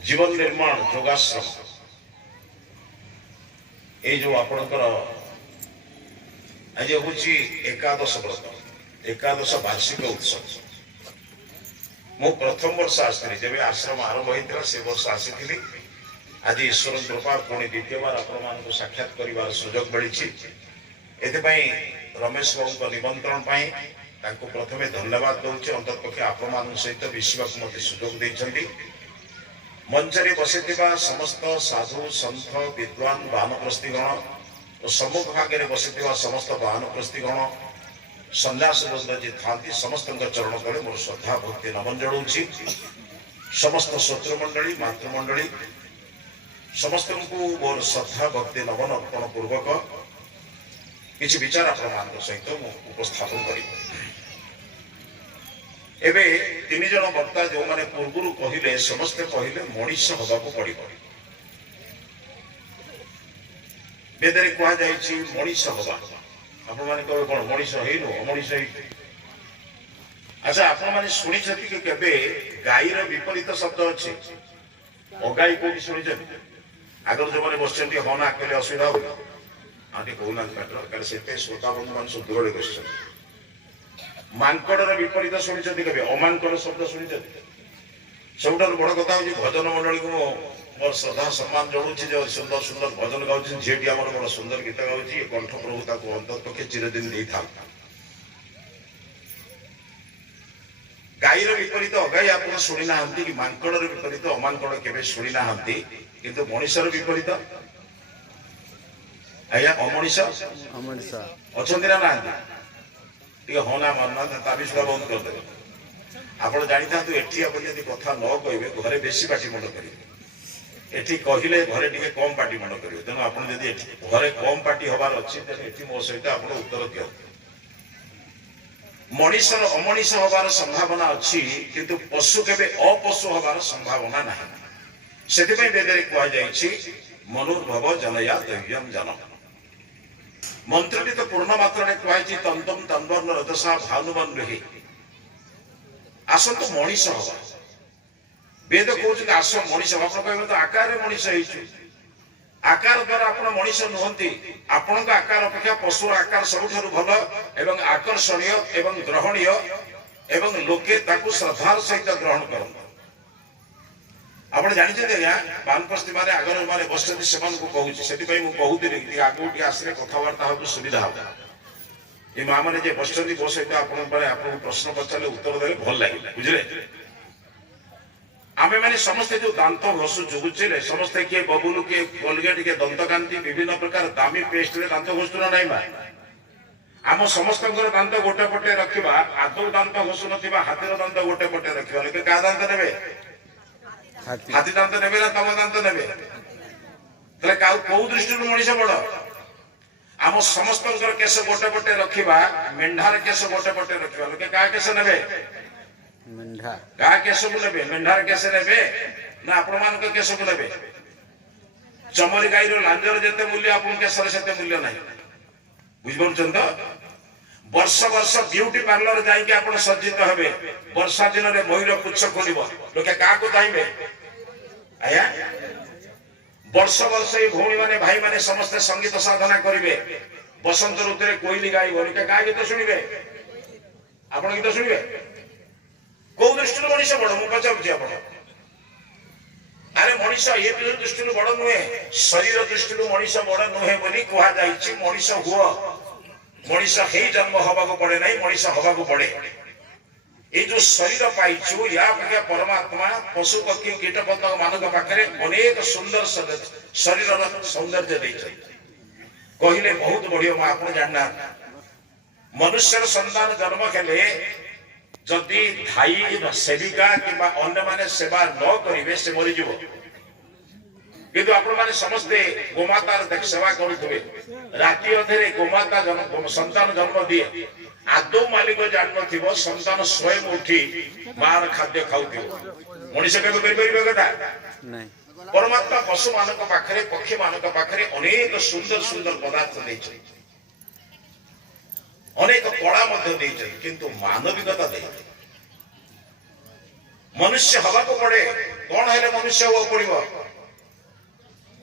जीवन निर्माण योगाश्रम ये जो आपणकर आज हूँ एकादश व्रत एकादश वार्षिक उत्सव मु प्रथम वर्ष आसती जब आश्रम आरंभ होता से वर्ष आसी आज ईश्वर कृपा पुणी द्वितीय बार आपण साक्षात कर सुजोग मिली एपाई रमेश बाबू निमंत्रण प्रथमे धन्यवाद दूचे अंतरपक्षे आपण सहित मिशा मत सुजोग देते मंचरे बसी समस्त साधु सन्थ विद्वान वानप्रस्थीगण और सम्मुख भागे बसी समस्त वानप्रस्थीगण सन्यास वृंद जी था समस्त चरण तले मोर श्रद्धा भक्ति नमन जनाऊँगी समस्त शत्रुमंडली मातृमंडली समस्त को मोर श्रद्धा भक्ति नमन अर्पण पूर्वक किसी विचार आपण सहित उपस्थापन कर एबे तीन जन वक्ता जो माने पूर्व कहले समस्ते कहले मनीष हवाको पड़े वेदरे कह जाए मनीष हवा आपण माने कहे कौन मनीष हेनु अमनीष अच्छा आपण माने शुणी कि केबे गाईर विपरीत शब्द अच्छे अगाई को शुणी आगर जो मैंने बस हना कहले असुविधा हो आगे कहना कारण से श्रोता बंधु मान सब दूर बस मांकड़ विपरीत शुणी के अमांकड़ शब्द शुणी सब बड़ कथा हूँ भजन मंडली को मोर श्रद्धा सम्मान जनाऊँगी जो सुंदर सुंदर भजन गाँव झीटी आम बड़ा सुंदर गीत गाँव कंठ प्रभु ताको अंतरपक्षे चिरदिन दे था गाईर विपरीत अगाई आप शुणी ना कि मांकड़ विपरीत अमांकड़ के शुणी ना किंतु मनीषर विपरीत आया अमनीष अच्छा ना हना मारना ताबिजुआ बंद करदे आप जानी था एटी यदि कथा न कहे घरे बेसी पाटी मंड करेंगे एटी कहले घरे टे कम पाटी मंड करेंगे तेणु आप घरे कम पाटी हबार अच्छी तेणु मो सहित आप उत्तर दियो मनीषर अमनीष हबार संभावना अच्छी किंतु पशु केबे अपशु हबार संभावना ना से वेदरे कहुई मनुर्भव जनया दैव्यम जनम मंत्रटी तो पूर्ण मात्रा कहुई तंतम तन्वर्ण रजसा भानुवन रही आसतु मनीष हवा वेद कहते आस मनीष आप तो आकार मनीष आकार द्वारा आप मनीष नुहति आपण आकार अपेक्षा पशु आकार सबुठ भल एवं आकर्षणीय एवं ग्रहणीय एवं लोके ताकू श्रद्धार सहित ग्रहण करते आप जानते आज्ञा वानप्रस्थी मैंने आगर मैंने बसते से कहूँ से कहूली आगे आसने कथबार्ता हम सुविधा हम ये माँ मैंने बसते बो सहित आप प्रश्न पचारे उत्तर दे भल लगे बुझे आम मैंने समस्ते जो दांत घसुचु बुझे समस्ते किए बबुलू किए कोलगेट किए दंतकांति विभिन्न प्रकार दामी पेस्ट दांत घसुना ना माँ आम समस्त दांत गोटे पटे रखा आदौ दांत घसु ना हाथीर दांत गोटे पटे रखा लोके क्या दांत ने हाथी दांत ने तम दांत ने कौ दृष्टि मनीष बड़ आम समस्त केश गोटे पटे रखा मेढार केश गोटे पटे रखा लोके क्या केश ने क्या केश को ने मेढार केश ने ना आपण मान केश को ने चमरी गाईर लांजर जिते मूल्य आप केशर से मूल्य ना बुझिपार तो वर्ष वर्ष ब्यूटी पार्लर जाइए सज्जित हे वर्षा दिन में मयूर पुच्छ खोल लोके क्या चाहिए आया वर्ष वर्ष ये भौणी माने भाई माने समस्ते संगीत साधना करेंगे बसंत ऋतु में कोईली गाय लोके क्या गीत शुणे आप गीत शुणे कौ दृष्टि मनीष बड़ मुझे पचारूँ आप अरे मनीष ये दृष्टि बड़ नुहे शरीर दृष्टि मनीष बड़ नुहे बोली कहुई मनीष हुआ मनीष ही जन्म हवा पड़े ना मनीष हवा पड़े ये जो शरीर पाइचु या परमात्मा पशु पक्षी कीट पतंग मान पाखे अनेक सुंदर शरीर सौंदर्य कहले बहुत बढ़िया मैं आप जानना मनुष्य संतान जन्म हेले जदि धाई सेविका कि अन्य माने सेवा न करेंगे से मरीज किंतु आपण माने समस्ते गोमातार सेवा करुवे राति अधे गोमाता संतान जन्म दिए आदौ मालिक जान न संतान स्वयं उठी मार खाद्य खाऊ मनीष के कथा परमात्मा पशु मान पाखे पक्षी मान पाखे अनेक सुंदर सुंदर पदार्थ देते अनेक कला किंतु मानविकता दे मनुष्य हवा को पड़े कौन है मनुष्य हो पड़ो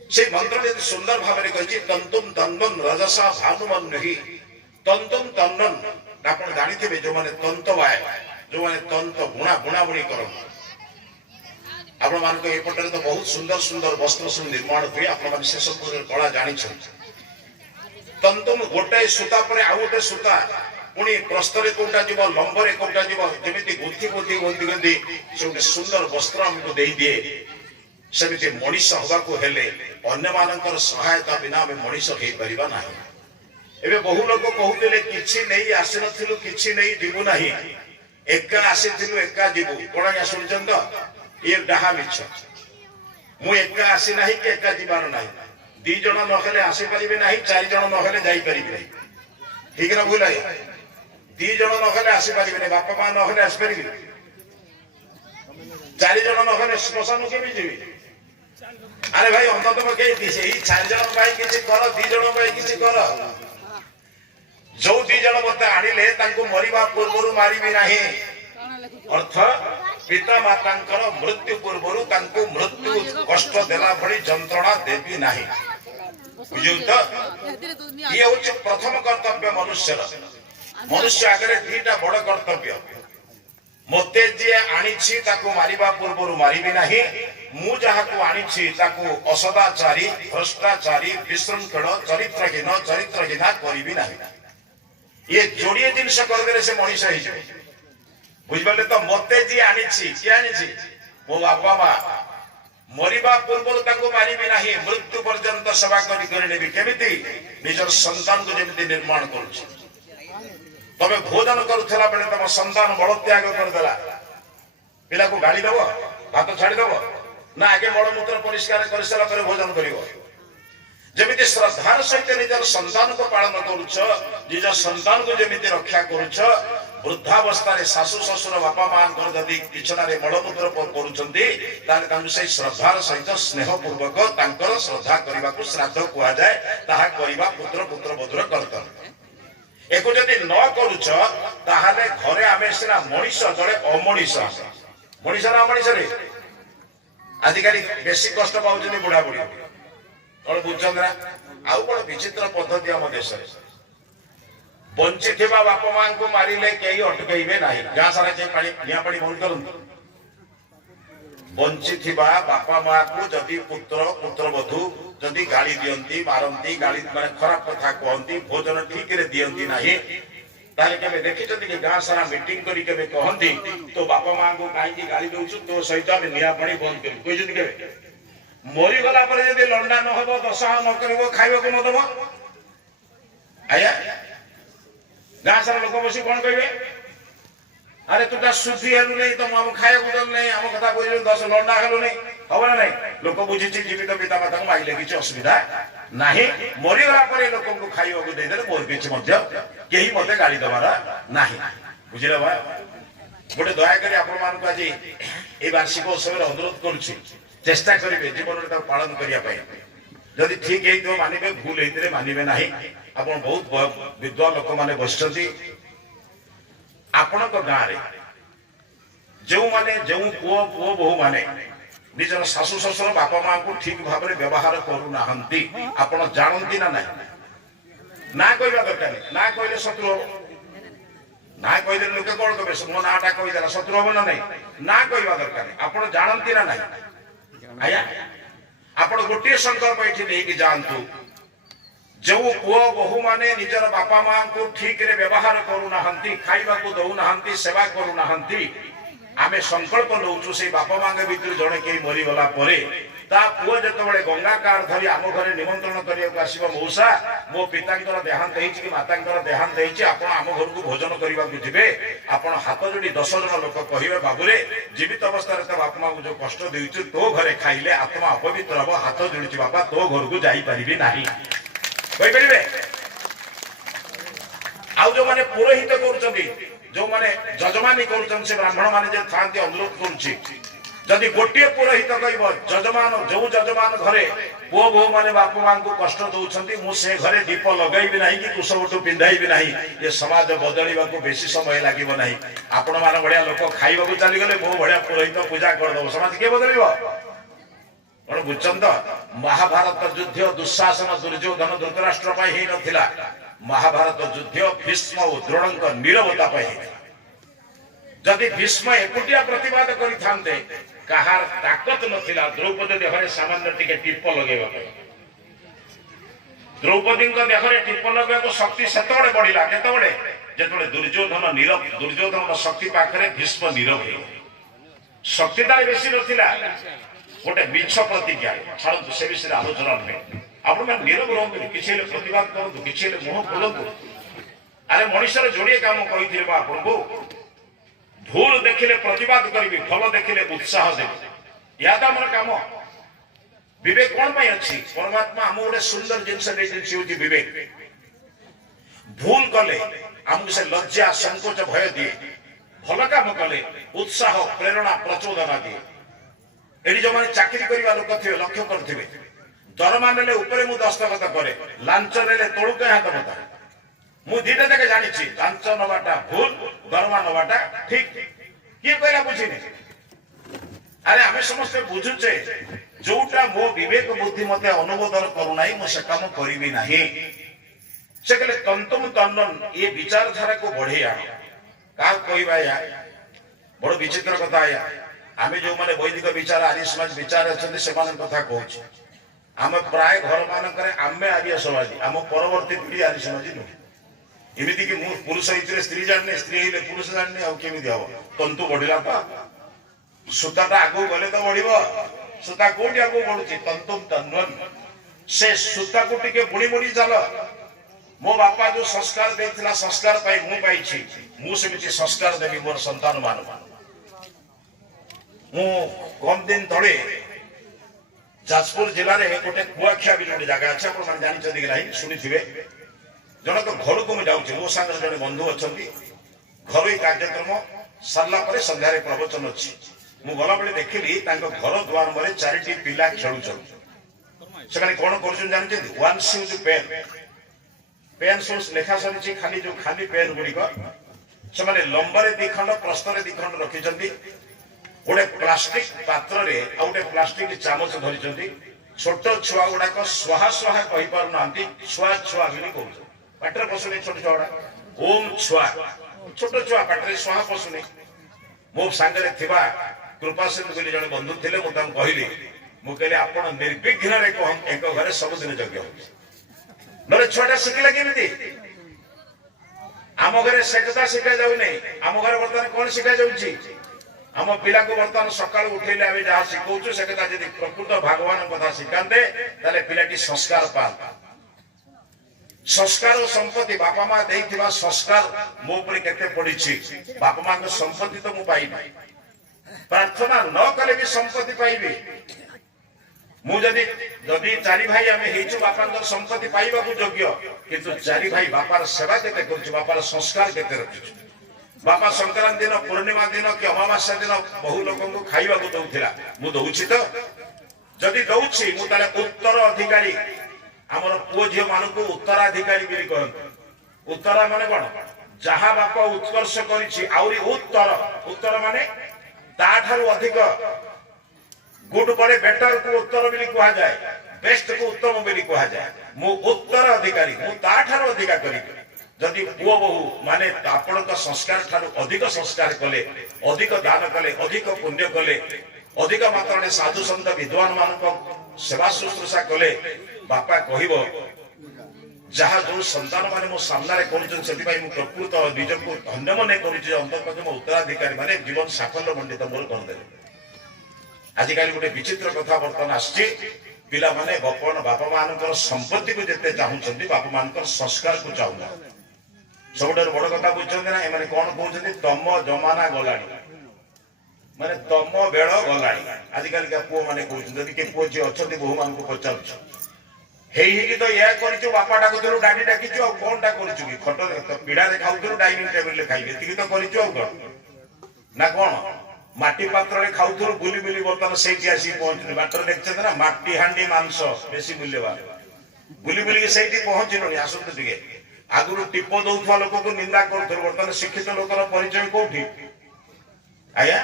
से मंत्र सुंदर भाव में कही तंतुम तंदन रजसा भानुमन नहीं तंतुम तंदन आप जानी जो मैंने तंत बाय जो मैंने तंत बुणा बुणाबुणी कर आपटे तो बहुत सुंदर सुंदर वस्त्र सब निर्माण हुए आप से सब कला जानी तंतुम गोटे सूता पर आउ गोटे सूता पुणी प्रस्तरे कोटा जीव लंबरे कोटा जीव जमी गुंथी गुंथी गुंथी गुंथी से गोटे सुंदर वस्त्र आमको दे दिए सेमती मनीष हवाको हेले अन्य मानकर सहायता बिना आम मनीष हो पारिबा नाही। एबे बहु लोक कहूले किछि नहीं आसी नथिलु किछि नहीं जीवु नाही एका आसीथिलु एका जीवु कोन या सुनछन तो ये डाहा मिछ मु एका आसी नाही कि एका जीवार नाही दी जण नहले आसी परिबे नाही चार जण नहले जाई परिबे नाही ठीक ना भूल है दी जण नहले आसी परिबे नाही बापा मां नहले आसी परिबे चार जण नहले श्मशान के भी जीवी अरे भाई अंत तो के दिसे ई चार जण भाई किछि कर दी जण भाई किछि कर जो दी जण मते आनिले तांको मरिबा पूर्वरु मारिबे नाही अर्थ पिता मातांकर मृत्यु पूर्वरु तांको मृत्यु कष्ट देला भली जंत्रणा देबी नाही बुझियो तो ये होचे प्रथम कर्तव्य मनुष्य मनुष्य आगे दीटा बड़ कर्तव्य मते जे आनिछि ताको मारिबा पूर्वरु मारिबी नाही मु जहाको आनिछि ताको असदाचारी भ्रष्टाचारी विशृंखल चरित्रहीन करिबी नाही ये जोड़िए जिनस करदे से मनीष हो जाए बुझे तो मते जी आनिछि कि आनिछि मो बापा माँ मरिबा पूर्व ताको मारिबी नाही मृत्यु पर्यंत सेवा करी नेबी केमिति निजर संतान को जेमिति निर्माण करूछि तबे भोजन करुथला बेले तम संतान बल त्याग करदेला पिला को गाली दबो भात छाड़ी दबो ना आगे मलमूत्र परिष्कार कर सारा पर भोजन करिवो जमिति श्रद्धार सहित निजर संतान को पालन करुछ निज संतान को जमिति रक्षा करुछ वृद्धावस्था शाशु शशुर बापा मां जदि किचनारे मलमूत्र करुछंती ताले तांको से श्रद्धार सहित स्नेह पूर्वक तांकर श्रद्धा करबा को श्राद्ध कुआ जाए ताहा करबा पुत्र पुत्र वधुर कर्तव्य एको जदि न करुछ ताहाले घरे आमे सिना मनीष जड़े अमनीष मनीष ना अमनीष रे आजिकाली बेसी कष्ट पाउछनी बुढ़ा बुढ़ी कौन बुझुछन ना आउ बड़ विचित्र पद्धति आम देश बंची थिबा बापा मां को मारिले केही अटकैबे नाही गाँ सारा के पानी निया पानी बंद करंतु बंची थिबा बापा मां को जदि पुत्र पुत्रवधू जदि गाली दियंती मारंती गाली माने खराब कथा कहंती भोजन ठीक रे दियंती नाही ताले केबे देखिछंती कि गाँ सारा मीटिंग करी केबे कहंती तो बापा मां को काई गाली दउछु तो सहित हम निया पानी बंद करी कोइ जदि केबे मरी गला पर यदि लंडा न हो दशा न कर खाइबा को न दबो आया गाँ सारा लोक बसी कौन कहे अरे तुटा शुद्धि हेलु नहीं तो हम खाया को दल नहीं हम कथा कहि 10 लंडा हेलु नहीं हबना नहीं लोक बुझी जीवित पिता माता को माइले किछ असुविधा नाही मरी गला पर लोक को खाइबा को दे दे मोर किछ मध्य केही मते गाली दबारा नाही बुझिला बा गोटे दया करी आपण मान को आज ए वार्षिक उत्सव अनुरोध करूछि चेष्टा करिवे जीवन रे पालन करिया पाए जदि ठीक है तो मानिबे भूल हेतिरे मानिबे नाही आपण बहुत विद्वान लोक माने बसचंती आपण को गाँ रे जो माने जो पुओ पुओ बहु माने निजर सासु ससुर बापा मां को ठीक भाव में व्यवहार करू नाहंती आपण जानंती ना नहीं ना कहबा दरकार ना कहले शत्रु ना कहले लोक कोन कहबे मो नाटा कहि देला शत्रु हो ना नहीं ना कहबा दरकार आपण जानंती ना नहीं आया आपण गोटे संकल्प एठी लेके जानतु जो पुओ बहु माने निजर बापा मां को ठीक रे व्यवहार करू नाहंती खाइबा को दउ नाहंती सेवा करू नाहंती आमे संकल्प नउछु से बापा मां के भीतर जणे के मरी गला परे ता पुओ जतबळे गंगा कार धरी आम घरे निमंत्रण करिया को आसीबो मौसा मो पितांकर देहांत हेछि कि मातांकर देहांत हेछि आपण आम घर को भोजन करिबा को जिबे आपण हाथ जोडी 10 जन लोक कहिबे बाबूरे जीवित अवस्था रे त बापा मां को जो कष्ट देउछु तो घरे खाइले आत्मा अपवित्र हबो हाथ जोडीछि बापा तो घर को जाई परिबे नाही कोई परिबे आउ जो माने पुरोहित करूछंती जो माने जजमानी करूछन से ब्राह्मण माने जे थांती अनुरोध करूछि जदि गोटे पुरोहित कहब जजमान जो जजमान घरे पुओ बोह माने बापा मां को कष्ट दौरान मुझे घरे दीप लगेबी ना कि कुशबटू पिंधाइबी ना ये समाज बदलवा को बेसी समय लगे ना आपण मान भाया लोक खाइबा चलीगले मो भाया पुरोहित पूजा करदे समाज किए बदल कौन बुझन तो महाभारत युद्ध दुशासन दुर्योधन धृतराष्ट्र ही नथिला महाभारत युद्ध भीष्म और द्रोण नीरवता जदि भीष्म एकुटिया प्रतिवाद करते कहार ताकत नथिला द्रौपदी देहरे सामान्य टिके टीप लगेबा द्रौपदी देहरे टीप लगेबा शक्ति सेतबेले बढ़िला केतबेले जेतबेले दुर्योधन शक्ति पाखरे भीष्म नीरव हे शक्ति तार बेसी नथिला गोटे मिछ प्रतिज्ञा छाड़ू से विषय आलोचना नुहे आप नीरव रहतु किसी प्रतिवाद करूँ किसी मुह खोलतु अरे मनुष्य जोड़े कम कही आपको भूल देखिले प्रतिवाद करी भल देखिले उत्साह देवी या तो आम कम विवेक कौन अच्छी परमात्मा आम गोटे सुंदर जिनस विवेक भूल कले आमको से लज्जा संकोच भय दिए भल कम कले उत्साह प्रेरणा प्रचोदना दिए ये जो मैंने चाकरी करने लोक थे लक्ष्य करेंगे दरमा ने मु दस्तखत करे लांच ने तलू क्या हाथ बता मुझे दीटा जाके जानी लांच नवाटा भूल दरमा नवाटा ठीक किए कहला बुझीने अरे आम समस्ते बुझुचे जोटा मो विवेक बुद्धि मत अनुमोदन करूना मुझे कम करी ना से कहले तंतुम तंडन ये विचारधारा को बढ़े आण क्या कहवा या बड़ विचित्र कथा या आम जो मैंने वैदिक विचार आर्य समाज विचार अच्छा से कथा कौच आम प्राय घर मानक आमे आर्य समाजी आम परवर्ती पीढ़ी आर्य समाजी नुहे एमती कि पुरुष हित स्त्री जाने स्त्री हित पुरुष जाने आमती हम तंतु बढ़ला तो सूताटा आगू गले तो बढ़ सूता कौटी आगू बढ़ुची तंतुम तन्वन से सूता को टिके बुणी बुणी चल मो बापा जो संस्कार देथिला संस्कार पाई मु पाइछि मु सेमिति संस्कार देबी मोर संतान मान मु कम दिन तले जाजपुर जिले में गोटे कुआखिया भी गोटे जगह अच्छे आप जानते कि नहीं शुणी थे जन तो घर को मुझे मो सांग जड़े बंधु अच्छा घर कार्यक्रम सरला संध्यार प्रवचन अच्छी मु गला बेले देखिली घर द्वार में चारिटी पिला खेलुन से कौन कर पेन पेन सोर्स लेखा सरी खाली जो खाली पेन गुड़िक से लंबारे दिखंड प्रस्तरे दिखंड रखिंट गोटे प्लास्टिक पात्र रे गोटे प्लास्टिक चामच धरी छोट छुआ गुड़ाक स्वाहा स्वाहा कही पार ना छुआ छुआ कहते पाटे पशुनी छोट छुआ गुड़ा ओम छुआ छोट छुआ पाटे स्वाहा पशुनी मो सांगे कृपा सिंह बोली जड़े बंधु थे मुझे कहली मुझे आप निर्विघ्न एक घर सबुदिन यज्ञ ना छुआटा शिखला केमी आम घर से कथा शिखा जाऊनी आम घर बर्तमान कौन शिखा जाऊँगी आम पिला को बर्तमान सका उठेले आम जहाँ शिखु से कथा जी प्रकृत भगवान कथा शिखाते पिलाटी संस्कार पा संस्कार और संपत्ति बापा माँ देथिबा संस्कार मो ऊपर केते पड़ी बापा माँ को संपत्ति तो मु पाइबी प्रार्थना न कले भी संपत्ति पाइबी मुझे जदि चारि भाई आम हो बापा संपत्ति पाइबा योग्य किंतु चारि भाई बापार सेवा केते कर बापार संस्कार केते रखी बापा संक्रांति दिन पूर्णिमा दिन कि अमावास्या दिन बहु लोक खाइबा दौला मु दौची तो जदि दौची मुझे उत्तर अधिकारी आमर पुओ झी मान को उत्तराधिकारी भी कहते उत्तरा माने कौन जहा बापा उत्कर्ष करी उत्तर उत्तर माने ताठारु अधिक गुड बड़े बेटर को उत्तर बोली कहा जाए बेस्ट को उत्तम बोली कहा जाए मु उत्तर अधिकारी मु ताठारु अधिक करी जदि पुओ बहु माने आपण संस्कार ठारू अधिक संस्कार कले अधिक दान कले अधिक पुण्य कले अधिक मात्रा साधु सन्त विद्वान मान सेवा शुश्रूषा कले बापा कहब जहाँ जो संतान मैंने मो सामने कर प्रकृत निज को धन्य मन कर मो उत्तराधिकारी माने जीवन साफल्य मंडित मोर करदे आजिकल गोटे विचित्र कथा बर्तमान आसछि पिला माने बपन बापा मान संपत्ति को जिते चाहूँ बापा मान संस्कार को चाहूना सब बड़ कथा बुझे ना एम कौन कहते तम जमाना गला माने तम बेल गला आजिकल पुओ मैंने कहते कि पुओ जी अच्छा बहु मान को पचार तो या बापा डाकुलु डाडी डाकी कौन टा कर खट पीड़ा खाऊ डाइनिंग टेबल खाई तो कर ना कौन माटी पात्र खाऊ बुली बुली बर्तमान से पहुंचल बाटर देखते ना माटी हांडी मांस बेसी मूल्यवान बुली बुलिकी से पहुंचल आसतु टे आगुरी टीप दौथुवा लोक को निंदा कर बर्तमान शिक्षित लोकर परिचय कौटी आज्ञा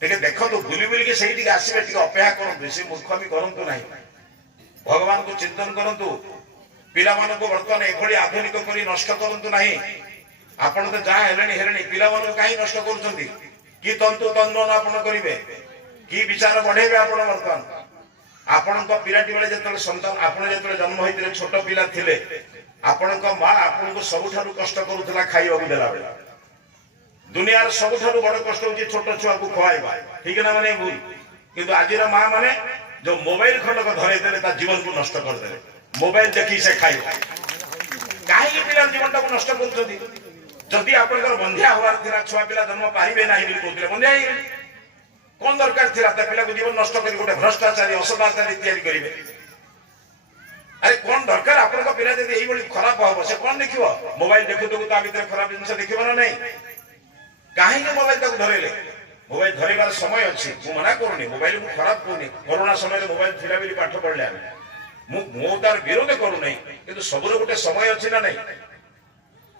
टे देखो बुली बुलिकी से आसवे टे अपेक्षा करूँ से मूर्खमी करूँ ना भगवान को चिंतन करूँ पिला बर्तमान एभली आधुनिक कर नष्ट करूँ ना आपण तो जहाँ हेले पिला कहीं नष्ट कर कि तंतु तंदन आपण करेंगे कि विचार बढ़ेबे आपण बर्तमान आपण पिलाटी बेले जो सन्तान आपण जो जन्म होते छोट पिला थिले आपण माँ आपन को सबुठारु कष्ट करूला खाइबा देला बेला दुनिया सबुठारु बड़ कष्ट होची छोट छुआ को खुआइबा ठीक ना माने भूल किंतु आजिर माँ माने जो मोबाइल खंडक धरे देले ता जीवन को नष्ट कर देले मोबाइल देखी से खाइबा काहे पिला जीवन को नष्ट करछथि जदि आपनकर बंधिया होवार थिला छुआ पिला जन्म पारिबे नाही बिल कोथिले बंधिया ही कोन दरकार थिला ता पिला को जीवन नष्ट करी गोटे भ्रष्टाचारी असदाचारी तैयारी करिवे अरे कौन दरकार आपन पिला जब यही खराब हम से कौन देखो मोबाइल देखु देखु ता भीतर खराब जिनस देखिब ना नहीं कहीं मोबाइल तक धरेले मोबाइल धरबार समय अच्छी मु मना करूनी मोबाइल मु खराब करूनी कोरोना समय मोबाइल थिला बेली पाठ पढ़ले मु तार विरोध करू नहीं किंतु सबुर गोटे समय अच्छी ना नहीं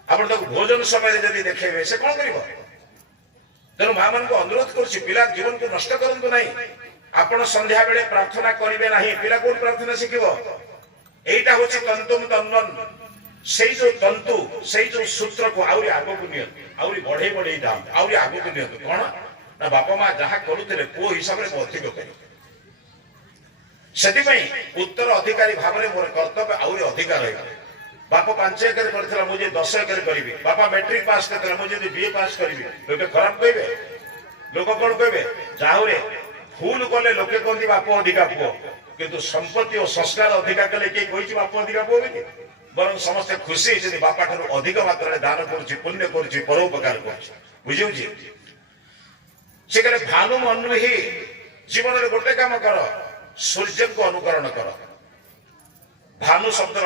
आप भोजन समय जब देखेबे से कौन करिवो तेणु माँ मान को अनुरोध करुछि पिला जीवन को नष्ट करंतु नहीं आपण संध्या बेले प्रार्थना करिवे नहीं पिला कोन प्रार्थना शिखिबो एटा होछि तंतुम तन्नन सेई जो तंतु सेई जो सूत्र को आउरी आगो को निय आउरी बढ़े बढ़े जाम आउरी आगो को निय कोन ना बापा माँ जहा करूथिले को हिसाब रे अधिक करी सेति पई उत्तर अधिकारी भाबरे मोर कर्तव्य आउरी अधिकार रहबा बापा 5 एकर करथिला मुझे 10 एकर करिवि बापा मैट्रिक पास करथिला मुझे बीए पास करिवि लोक खराब कहबे लोक कोन कहबे जाहुरे फूल कले लोके कोंदी बापा अधिका पुओ किंतु संपत्ति और संस्कार अधिका कले के कोइछि बाप अधिका पुओ कि बरं समस्त खुशी जे बापा ठारो अधिक मात्रा रे दान करूछि पुण्य करूछि परोपकार करूछि बुझिउछि से करे भानु मनु ही जीवन रे गोटे काम कर सूर्य को अनुकरण कर भानु शब्द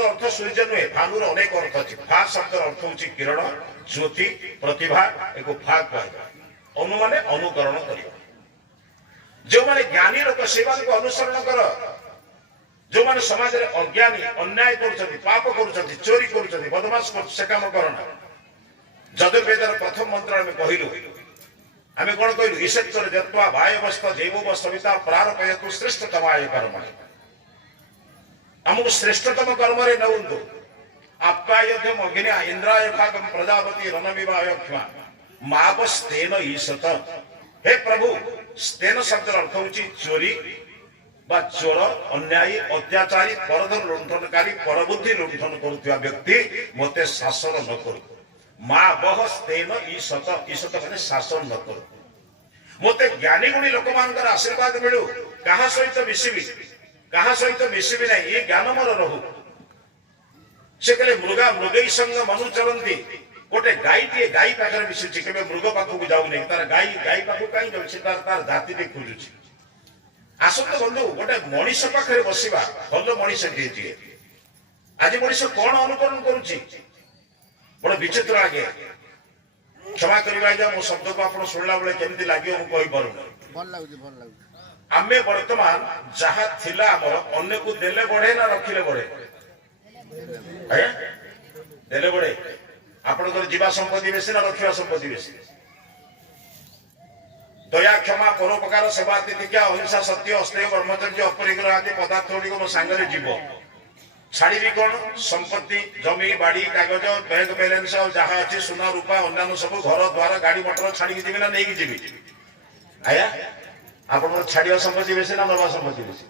अर्थ सूर्य नुहे भानु अनेक अर्थ अच्छी भा शब्द अर्थ हूँ किरण ज्योति प्रतिभा एक भाग कह अनु माने अनुकरण कर जो माने ज्ञानी लोक से अनुसरण कर जो माने समाज रे अज्ञानी अन्याय कर पाप कर चोरी कर बदमाश कर से काम करना यजुर्वेदर प्रथम मंत्र आम कहलु आम कौन कहलु ईश्वर जत्वा वायवस्थ जैव सविता प्रारपयतु श्रेष्ठतमाय कर्म आमको श्रेष्ठतम कर्म रे नउंतु आप्यायध्यम अग्नि इंद्राय भागम प्रजापति रणविवाय क्षमा मापस्तेन ईशत हे प्रभु स्तेन शब्द अर्थ होची चोरी बा चोर अन्यायी अत्याचारी परधन लुंठनकारी परबुद्धि लुंठन करुवा व्यक्ति मते शासन न करू मा बह स्तेन ईशत ईशत माने शासन न करू मते ज्ञानी गुणी लोक मानकर आशीर्वाद मिलू कहा सहित मिसिबी कहा सहित मिसिबी ना ये ज्ञान मोर रहू से कहले मृगा मृगई संग मनु चलती गोटे गाई गाई पाखे मिशुची के मृग पाखक जाऊ नहीं तार गाई गाई पाखक कहीं जाऊँ तार जाति टे खोजुची आसत बंधु गोटे मनीष पाखे बसवा भल मनीष दिए आज मनीष कौन अनुकरण करुच्ची बड़ विचित्र लगे क्षमा करवा मो शब्द को आप शुणला बेले केमती लगे मुझे आमे वर्तमान जहा थिला हमर अन्य को देले बढ़े ना रखिले बढ़े देले बढ़े आपनकर जीवा संपत्ति बेसी ना रखिवा संपत्ति बेसी दया क्षमा परोपकार सेवा तितिज्ञा अहिंसा सत्य अस्तेय ब्रह्मचर्य अपरिग्रह आदि पदार्थ गुड़िक मो सांगरे जीव छाड़ी कौन संपत्ति जमी बाड़ी कागज बैंक बैलेंस जहाँ अच्छी सुना रूपा अन्य सब घर द्वार गाड़ी मोटर छाड़ी जीवी ना नहीं जीवी आया आप छाड़ा संपत्ति बेसी ना नवा संपत्ति बेसी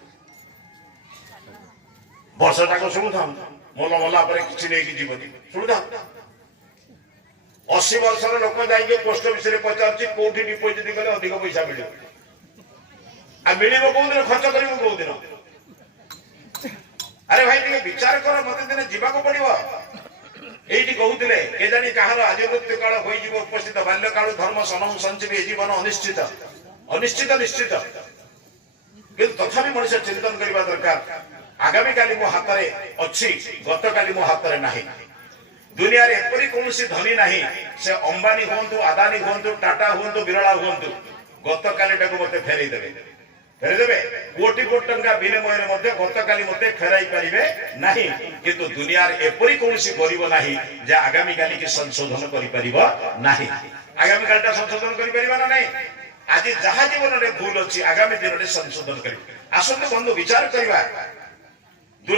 वर्षटा को शुणु था मल मला कि नहीं जीवन शुणु था 80 वर्षर लोक जाइए पोस्ट ऑफिस पचार कौटी डिपोजिट कले अधिक पैसा मिले मिल कौ दिन खर्च कर कौ दिन अरे भाई टे विचार कर मत दिन जावाक पड़ो ये कहते के जानी कहार आज मृत्यु काल हो उपस्थित बाल्य काल धर्म सनम संजीवी जीवन अनिश्चित अनिश्चित निश्चित कि तथा मनुष्य चिंतन करने दरकार आगामी काली मो हाथ में अच्छी गत काली मो हाथ में नहीं दुनिया रे एपरी कौनसी धनी नहीं से अंबानी हुंतु अदानी हुंतु टाटा हुंतु बिरला हुंतु गतकाली मते फेरई देबे कोटी कोटी टंका विनिमय मते गतकाली मते फेराई परिबे नहीं किंतु दुनिया रे एपरी कौनसी गरीब नहीं जे आगामी काली के संशोधन करि परिबो नहीं आगामी कालटा संशोधन करि परिबा ना नहीं आज जहा जीवन रे भूल अछि आगामी दिन रे संशोधन करि आसंत बंधु विचार करिबा